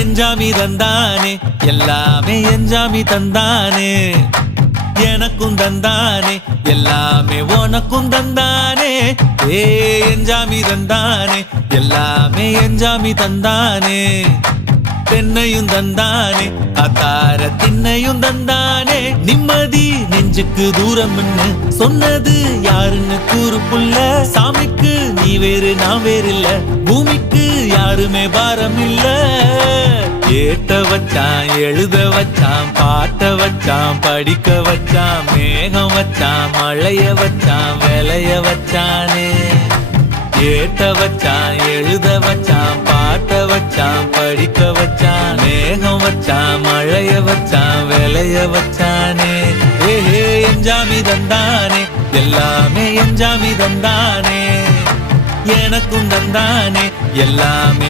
எஞ்சாமி தந்தானே எல்லாமே எஞ்சாமி தந்தானே எனக்கும் தந்தானே எல்லாமே உனக்கும் தந்தானே ஏ எஞ்சாமி தந்தானே எல்லாமே எஞ்சாமி தந்தானே தென்னையும் தந்தானே காத்தார திண்ணையும் தந்தானே நிம்மதி நெஞ்சுக்கு தூரம்னு சொன்னது யாருன்னு கூறு புள்ள சாமிக்கு நீ வேறு நான் வேறு இல்ல பூமிக்கு யாருமே பாரம் இல்ல ஏத்த வச்சான் எழுத வச்சான் பாட்ட வச்சான் படிக்க வச்சான் மேகம் வச்சான் மழைய வச்சான் விளைய வச்சானே ஏத்த வச்சான் எழுத வச்சான் பாட்ட வச்சான் படிக்க வச்சான் மேகம் வச்சான் மழைய வச்சான் விளைய வச்சானே ஏஹே எஞ்சாமி தந்தானே எல்லாமே எஞ்சாமி தந்தானே எனக்கும் தந்தானே எல்லாமே